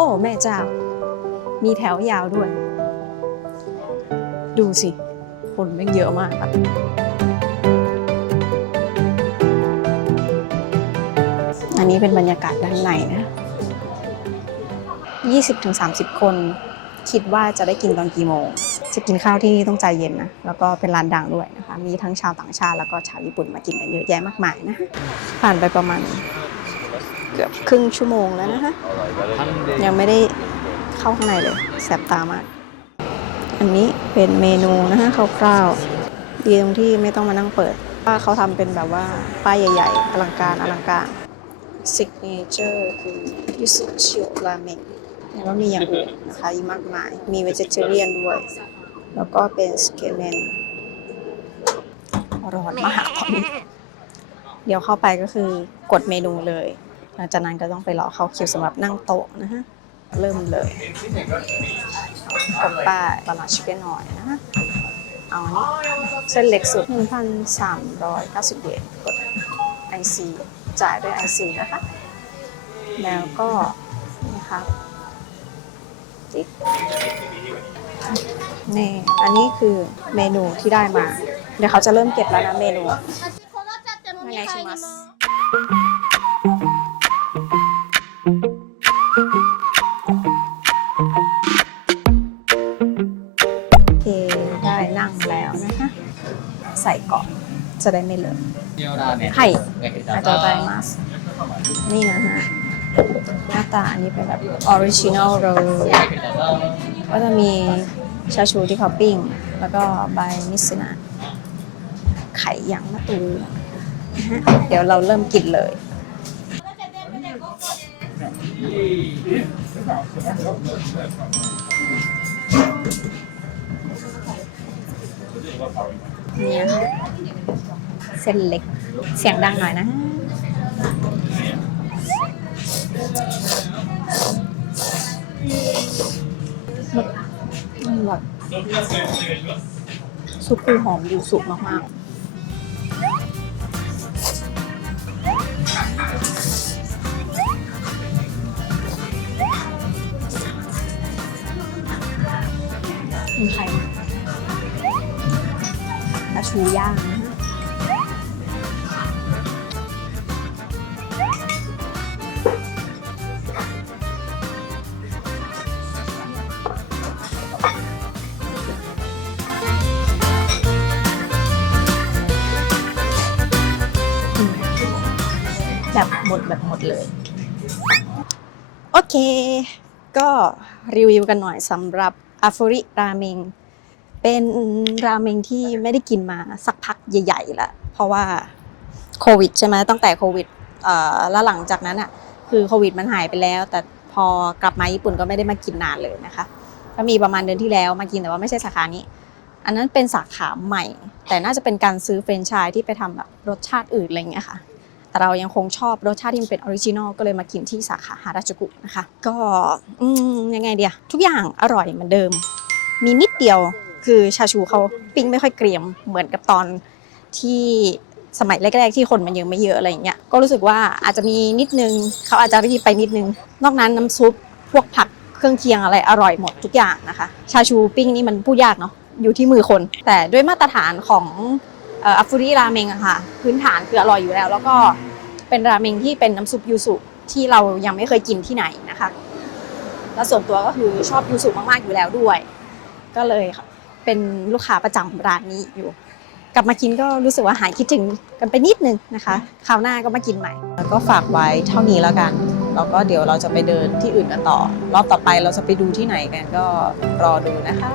อ้แม่เจ้า มีแถวยาวด้วย ดูสิ คนแม่งเยอะมากอะอันนี้เป็นบรรยากาศด้านในนะ 20-30 คน คิดว่าจะได้กินตอนกี่โมง จะกินข้าวที่นี่ต้องใจเย็นนะ แล้วก็เป็นร้านดังด้วยนะคะ มีทั้งชาวต่างชาติแล้วก็ชาวญี่ปุ่นมากินกันเยอะแยะมากมายนะ ผ่านไปประมาณ เกือบครึ่งชั่วโมงแล้วนะคะ ยังไม่ได้เข้าข้างในเลยแสบตามาก อันนี้เป็นเมนูนะคะคร่าวๆดีตรงที่ไม่ต้องมานั่งเปิดว่าเขาทำเป็นแบบว่าป้ายใหญ่ๆ อลังการอลังการ Signature คือยูสุชิโอราเมงแล้วก็มีอย่างอื่นนะคะอีกมากมาย มี vegetarian ด้วย แล้วก็เป็นสเกเมนร้อนมากตอนนี้ เดี๋ยวเข้าไปก็คือกดเมนูเลยหังจากนั้นก็ต้องไปรอเข้าคิวสำหรับนั่งโต๊ะนะฮะ เริ่มเลยกับป้าบาลาชิเกนหน่อยนะฮะเอาอันนี้เส้นเล็กสุด 1,390 เยนกด IC จ่ายด้วย IC นะคะ แล้วก็นะคะติ๊กนี่อันนี้คือเมนูที่ได้มา เดี๋ยวเขาจะเริ่มเก็บแล้วนะเมนูไม่ไงชิมัส ใส่ก่อน จะได้ไม่เลอะはいありがとうございますนี่นะฮะ หน้าตาอันนี้เป็นแบบออริจินอลเลยก็จะมีชาชูที่เขาปิ้ง แล้วก็ใบมิสนะไข่ยางมะตูมนะฮะเดี๋ยวเราเริ่มกินเลย เนี่ยค่ะเส้นเล็กเสียงดังหน่อยนะมันแบบซุปคือหอมอยู่สุกมากๆมีไข่ะชูย่างนะแบบหมดแบบหมดเลย โอเค ก็รีวิวกันหน่อยสำหรับอาฟูริราเมง เป็นราเมงที่ไม่ได้กินมาสักพักใหญ่ๆแล้วเพราะว่าโควิดใช่ไหมตั้งแต่โควิดแล้วหลังจากนั้นอะคือโควิดมันหายไปแล้ว แต่พอกลับมาญี่ปุ่นก็ไม่ได้มากินนานเลยนะคะก็มีประมาณเดือนที่แล้วมากินแต่ว่าไม่ใช่สาขานี้ อันนั้นเป็นสาขาใหม่ แต่น่าจะเป็นการซื้อเฟรนไชส์ที่ไปทำแบบรสชาติอื่นอะไรอย่างเงี้ยค่ะแต่เรายังคงชอบรสชาติที่มันเป็นออริจินอลก็เลยมากินที่สาขาฮาราจูกุนะคะ ก็ยังไงเดียทุกอย่างอร่อยเหมือนเดิม มีนิดเดียว คือชาชูเขาปิ้งไม่ค่อยเกรียมเหมือนกับตอนที่สมัยแรกๆที่คนมันยังไม่เยอะอะไรอย่างเงี้ยก็รู้สึกว่าอาจจะมีนิดนึงเขาอาจจะรีบไปนิดนึง นอกนั้นน้ำซุปพวกผักเครื่องเคียงอะไรอร่อยหมดทุกอย่างนะคะ ชาชูปิ้งนี่มันพูดยากเนาะอยู่ที่มือคน แต่ด้วยมาตรฐานของอัฟฟูริราเมงอะค่ะ พื้นฐานคืออร่อยอยู่แล้ว แล้วก็เป็นราเมงที่เป็นน้ำซุปยูสุที่เรายังไม่เคยกินที่ไหนนะคะ แล้วส่วนตัวก็คือชอบยูสุมากๆอยู่แล้วด้วย ก็เลย เป็นลูกค้าประจำร้านนี้อยู่ กลับมากินก็รู้สึกว่าหายคิดถึงกันไปนิดนึงนะคะคราวหน้าก็มากินใหม่ แล้วก็ฝากไว้เท่านี้แล้วกัน แล้วก็เดี๋ยวเราจะไปเดินที่อื่นกันต่อ รอบต่อไปเราจะไปดูที่ไหนกันก็รอดูนะคะ